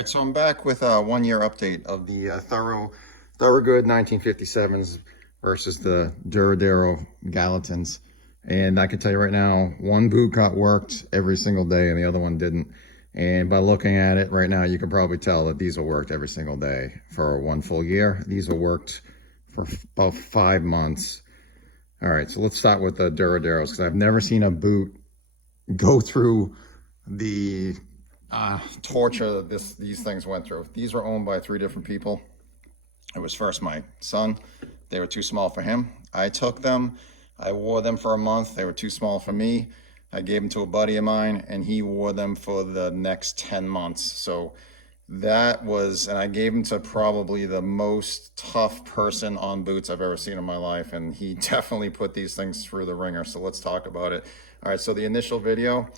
right, so I'm back with a 1 year update of the Thorogood 1957s versus the Duradero Gallatins. And I can tell you right now, one boot got worked every single day and the other one didn't. And by looking at it right now, you can probably tell that these were worked every single day for 1 full year. These were worked for about 5 months. All right, so let's start with the Duraderos, because I've never seen a boot go through the torture that these things went through. These were owned by 3 different people. It was first my son. They were too small for him. I took them. I wore them for a month. They were too small for me. I gave them to a buddy of mine, and he wore them for the next 10 months. So that was, and I gave them to probably the most tough person on boots I've ever seen in my life, and he definitely put these things through the ringer. So let's talk about it. All right, so the initial video,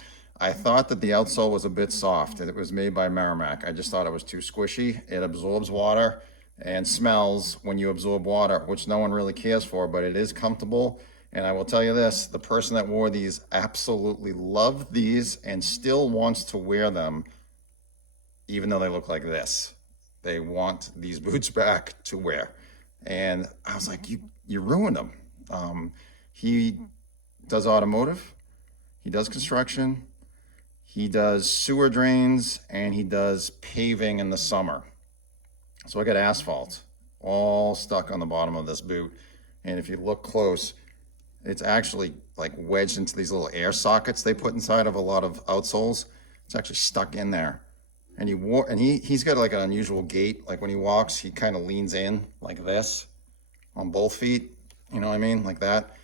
I thought that the outsole was a bit soft. It was made by Merrimack. I just thought it was too squishy. It absorbs water and smells when you absorb water, which no one really cares for, but it is comfortable. And I will tell you this, the person that wore these absolutely loved these and still wants to wear them, even though they look like this. They want these boots back to wear. And I was like, you ruined them. He does automotive, he does construction, he does sewer drains, and he does paving in the summer. So I got asphalt all stuck on the bottom of this boot. And if you look close, it's actually like wedged into these little air sockets they put inside of a lot of outsoles. It's actually stuck in there. And he's got like an unusual gait. Like when he walks, he kind of leans in like this on both feet. You know what I mean? Like that.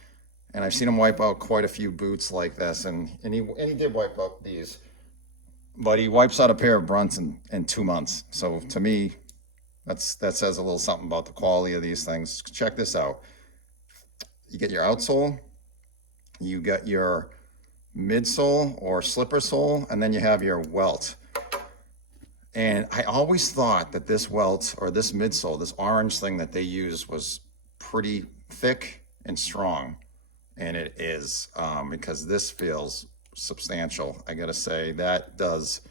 And I've seen him wipe out quite a few boots like this. And he did wipe out these. But he wipes out a pair of Brunts in 2 months. So to me, that says a little something about the quality of these things. Check this out. You get your outsole, you got your midsole or slipper sole, and then you have your welt. And I always thought that this welt or this midsole, this orange thing that they use, was pretty thick and strong. And it is, because this feels substantial. I gotta say, that does,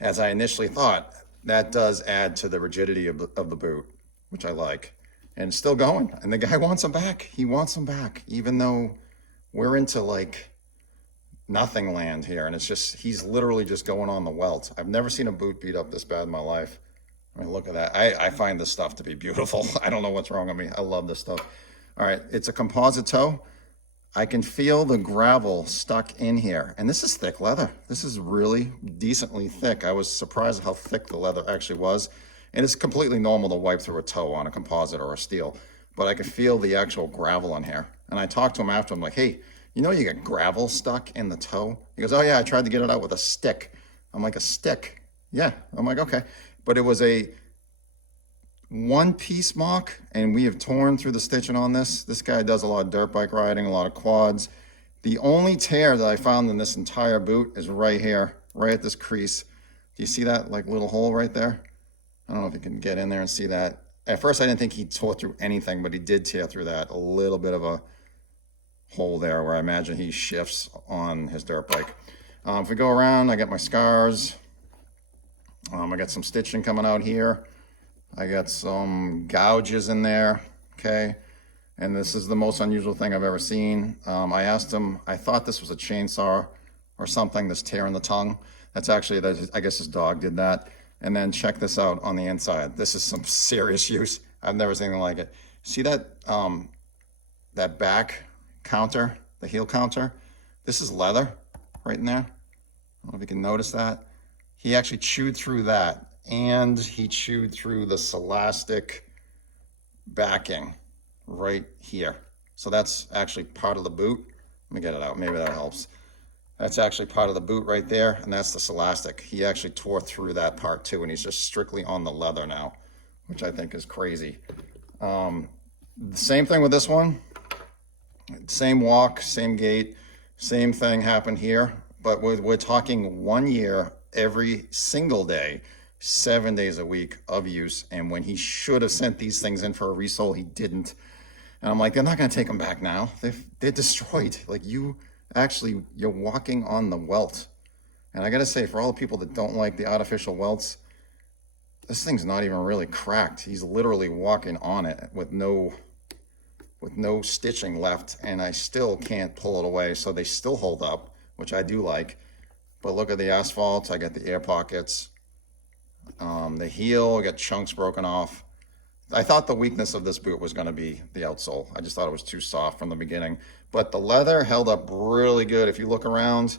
as I initially thought, that does add to the rigidity of the boot, which I like. And it's still going. And the guy wants them back. He wants them back, even though we're into like nothing land here. And it's just, he's literally just going on the welt. I've never seen a boot beat up this bad in my life. I mean, look at that. I find this stuff to be beautiful. I don't know what's wrong with me. I love this stuff. All right, it's a composite toe. I can feel the gravel stuck in here. And this is thick leather. This is really decently thick. I was surprised at how thick the leather actually was. And it's completely normal to wipe through a toe on a composite or a steel. But I can feel the actual gravel in here. And I talked to him after. I'm like, hey, you know you got gravel stuck in the toe? He goes, oh yeah, I tried to get it out with a stick. I'm like, a stick? Yeah. I'm like, okay. But it was a 1-piece mock, and we have torn through the stitching on this. This guy does a lot of dirt bike riding, a lot of quads. The only tear that I found in this entire boot is right here, right at this crease. Do you see that like little hole right there? I don't know if you can get in there and see that. At first I didn't think he tore through anything, but he did tear through that. A little bit of a hole there where I imagine he shifts on his dirt bike. If we go around, I got my scars. I got some stitching coming out here. I got some gouges in there, okay? And this is the most unusual thing I've ever seen. I asked him, I thought this was a chainsaw or something, this tear in the tongue. That's actually, I guess his dog did that. And then check this out on the inside. This is some serious use. I've never seen anything like it. See that, that back counter, the heel counter? This is leather right in there. I don't know if you can notice that. He actually chewed through that. And he chewed through the Celastic backing right here. So that's actually part of the boot. Let me get it out, maybe that helps. That's actually part of the boot right there, and that's the Celastic. He actually tore through that part too, and he's just strictly on the leather now, which I think is crazy. Same thing with this one. Same walk, same gait, same thing happened here, but we're talking 1 year, every single day, 7 days a week of use. And when he should have sent these things in for a resole, he didn't. And I'm like, they're not going to take them back now. They're destroyed. Like, you're walking on the welt. And I got to say, for all the people that don't like the artificial welts, this thing's not even really cracked. He's literally walking on it with no stitching left, and I still can't pull it away. So they still hold up, which I do like. But look at the asphalt. I got the air pockets. The heel, got chunks broken off. I thought the weakness of this boot was going to be the outsole. I just thought it was too soft from the beginning. But the leather held up really good. If you look around,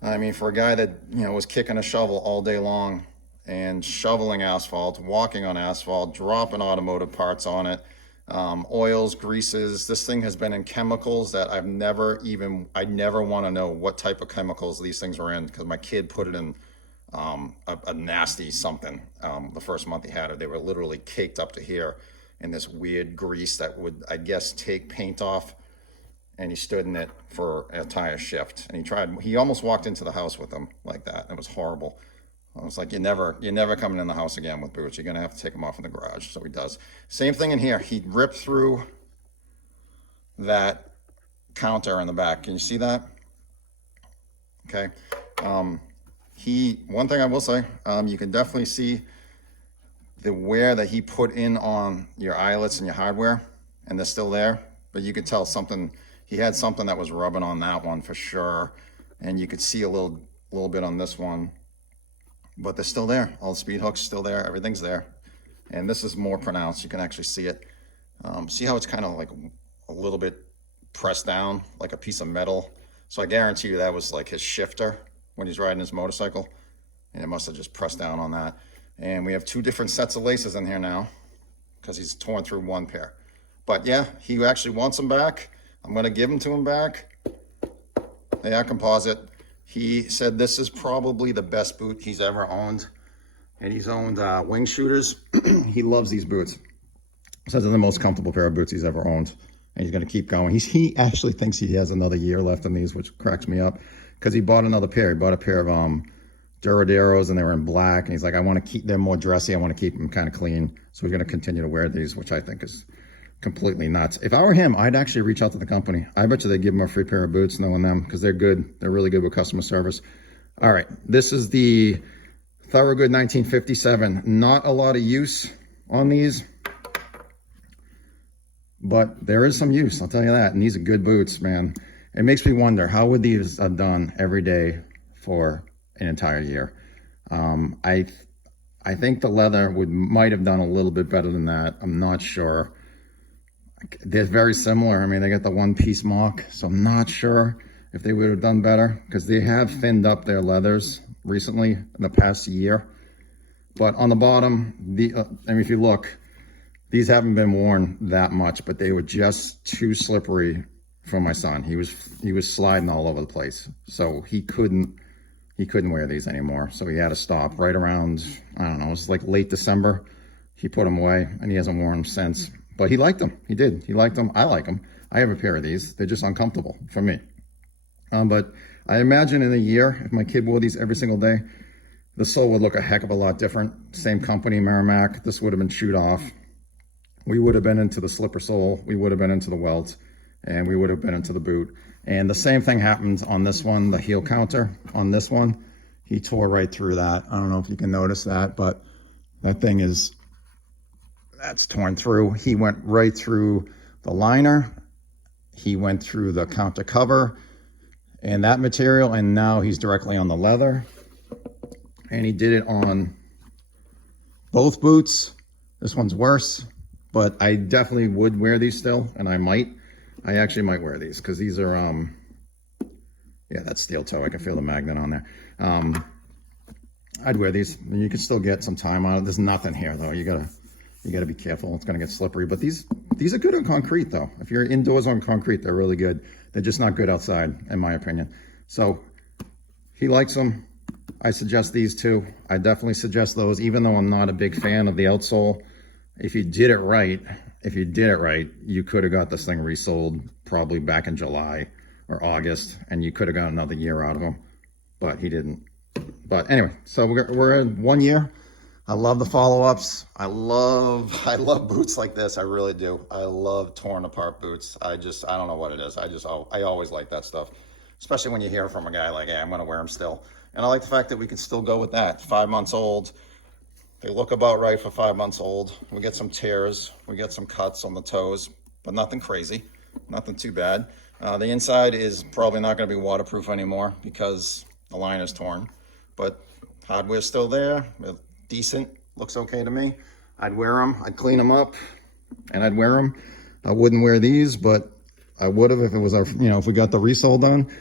I mean, for a guy that, you know, was kicking a shovel all day long and shoveling asphalt, walking on asphalt, dropping automotive parts on it, oils, greases, this thing has been in chemicals that I never want to know what type of chemicals these things were in, because my kid put it in a nasty something. The first month he had it, they were literally caked up to here in this weird grease that would, I guess, take paint off. And he stood in it for an entire shift. And he almost walked into the house with them like that. It was horrible. I was like, you're never coming in the house again with boots. You're gonna have to take them off in the garage. So he does. Same thing in here. He ripped through that counter in the back. Can you see that? Okay. One thing I will say, you can definitely see the wear that he put in on your eyelets and your hardware, and they're still there. But you could tell he had something that was rubbing on that one for sure. And you could see a little bit on this one, but they're still there. All the speed hooks still there. Everything's there. And this is more pronounced. You can actually see it. See how it's kind of like a little bit pressed down, like a piece of metal. So I guarantee you that was like his shifter when he's riding his motorcycle, and it must have just pressed down on that. And we have two different sets of laces in here now because he's torn through one pair. But yeah, he actually wants them back. I'm going to give them to him back. They are composite. He said this is probably the best boot he's ever owned. And he's owned wing shooters. He loves these boots. Says they're the most comfortable pair of boots he's ever owned. And he's going to keep going. He actually thinks he has another year left in these, which cracks me up. Because he bought another pair. He bought a pair of Duraderos, and they were in black. And he's like, I want to keep them more dressy. I want to keep them kind of clean. So he's going to continue to wear these, which I think is completely nuts. If I were him, I'd actually reach out to the company. I bet you they'd give him a free pair of boots, knowing them, because they're good. They're really good with customer service. All right, this is the Thorogood 1957. Not a lot of use on these, but there is some use, I'll tell you that. And these are good boots, man. It makes me wonder, how would these have done every day for an entire year? I think the leather might have done a little bit better than that. I'm not sure. They're very similar. I mean, they got the one-piece mark, so I'm not sure if they would have done better, because they have thinned up their leathers recently in the past year. But on the bottom, I mean, if you look, these haven't been worn that much, but they were just too slippery for my son. He was sliding all over the place, so he couldn't wear these anymore. So he had to stop right around, I don't know, it was like late December. He put them away, and he hasn't worn them since. But he liked them. He did. He liked them. I like them. I have a pair of these. They're just uncomfortable for me. But I imagine in a year, if my kid wore these every single day, the sole would look a heck of a lot different. Same company, Merrimack. This would have been chewed off. We would have been into the slipper sole. We would have been into the welt, and we would have been into the boot. And the same thing happened on this one, the heel counter on this one. He tore right through that. I don't know if you can notice that, but that thing that's torn through. He went right through the liner. He went through the counter cover and that material, and now he's directly on the leather. And he did it on both boots. This one's worse, but I definitely would wear these still, and I actually might wear these, because these are, yeah, that's steel toe. I can feel the magnet on there. I'd wear these, and you can still get some time on it. There's nothing here, though. You gotta be careful. It's gonna get slippery. But these are good on concrete, though. If you're indoors on concrete, they're really good. They're just not good outside, in my opinion. So he likes them. I suggest these too. I definitely suggest those, even though I'm not a big fan of the outsole. If you did it right, you could have got this thing resold probably back in July or August, and you could have got another year out of them, but he didn't. But anyway, so we're in 1 year. I love the follow-ups. I love boots like this. I really do. I love torn apart boots. I don't know what it is. I always like that stuff, especially when you hear from a guy like, hey, I'm going to wear them still. And I like the fact that we can still go with that. 5 months old, They look about right for 5 months old. We get some tears, we get some cuts on the toes, but nothing crazy, nothing too bad. The inside is probably not going to be waterproof anymore because the line is torn, but hardware's still there. They're decent, looks okay to me. I'd wear them, I'd clean them up, and I'd wear them. I wouldn't wear these, but I would have if it was our, if we got the resole done.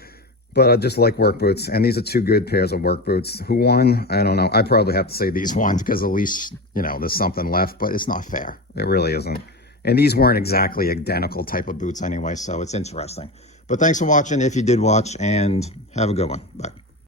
But I just like work boots, and these are two good pairs of work boots. Who won? I don't know. I probably have to say these won because at least, there's something left, but it's not fair. It really isn't. And these weren't exactly identical type of boots anyway, so it's interesting. But thanks for watching if you did watch, and have a good one. Bye.